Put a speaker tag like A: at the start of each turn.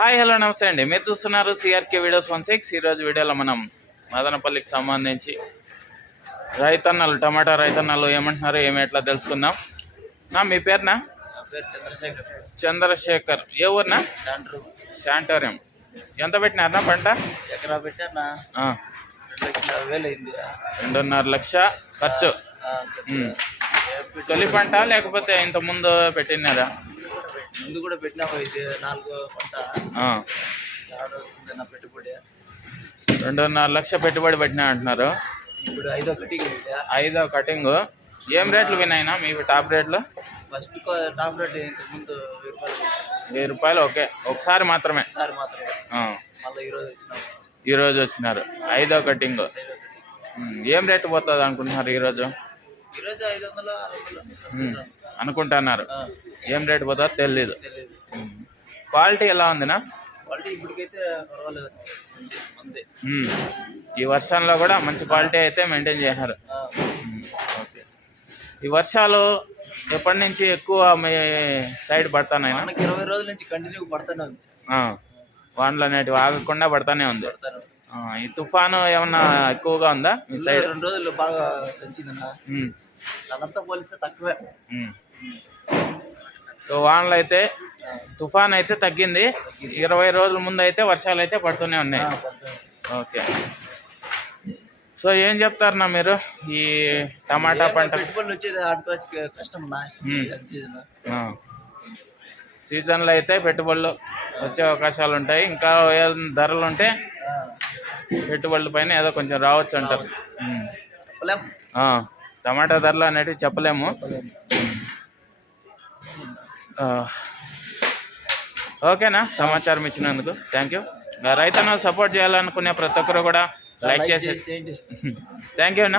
A: Hi hello నమస్తే అండి. మీరు చూస్తున్నారు సిఆర్కే వీడియోస్ వన్ సిక్స్ ఈరోజు వీడియోలో మనం మదనపల్లికి సంబంధించి రైతన్నలు టమాటా రైతన్నలు ఏమంటున్నారు ఏమి ఎట్లా తెలుసుకుందాం. నా మీ పేరునా
B: చంద్రశేఖర్.
A: ఏ ఊరినా శాంటోరియం. ఎంత పెట్టినారనా పంట?
B: ఎకరా పెట్టానా
A: రెండున్నర లక్ష ఖర్చు. తొలి పంట లేకపోతే ఇంత ముందు పెట్టినారా?
B: ముందు కూడా పెట్టినాము ఇది నాలుగో పంట. వస్తుంది నా పెట్టుబడి.
A: రెండున్నర లక్ష పెట్టుబడి పెట్టినా అంటున్నారు.
B: ఇప్పుడు ఐదో కటింగ్
A: ఐదో కటింగ్. ఏం రేట్లు వినాయినా మీ టాప్ రేట్లు?
B: ఫస్ట్ టాప్ రేట్ ముందు వెయ్యి రూపాయలు.
A: ఓకే. ఒకసారి మాత్రమే.
B: ఒకసారి మాత్రమే. మళ్ళీ ఈరోజు వచ్చినాము.
A: ఈరోజు వచ్చినారు. ఐదో కటింగ్. ఏం రేటు పోతుంది అనుకుంటున్నారు ఈరోజు?
B: ఈరోజు ఐదు వందలు ఆరు వందలు.
A: ఉమ్, అనుకుంటున్నారు. ఏం రేటు తెలీదు.
B: తెలియదు.
A: క్వాలిటీ ఎలా ఉందినా? ఈ వర్షంలో కూడా మంచి క్వాలిటీ అయితే మెయింటైన్ చేశారు. ఈ వర్షాలు ఎప్పటి నుంచి ఎక్కువ మీ సైడ్ పడతానైనా
B: మనకి ఇరవై రోజుల నుంచి కంటిన్యూ పడుతూనే ఉంది.
A: వానలు అనేటివి ఆగకుండా పడతానే ఉంది.
B: పడతానే
A: ఈ తుఫాను ఏమన్నా ఎక్కువగా ఉందా మీ సైడ్?
B: రెండు రోజులు బాగా పెంచిందన్న. అదంతా పోలిస్తే తక్కువే.
A: సో వానలు అయితే తుఫాన్ అయితే తగ్గింది. ఇరవై రోజుల ముందు అయితే వర్షాలు అయితే పడుతూనే ఉన్నాయి. ఓకే. సో ఏం చెప్తారన్నా మీరు? ఈ టమాటా పంట. సీజన్లో అయితే పెట్టుబడులు వచ్చే అవకాశాలు ఉంటాయి. ఇంకా ధరలు ఉంటే పెట్టుబడుల పైన ఏదో కొంచెం రావచ్చు అంటారు. టమాటా ధరలు అనేటివి చెప్పలేము. ఓకేనా? సమాచారం ఇచ్చినందుకు. థ్యాంక్ యూ రైతన్నలు సపోర్ట్ చేయాలనుకునే ప్రతి ఒక్కరు కూడా లైక్ చేసి థ్యాంక్ యూ అన్న.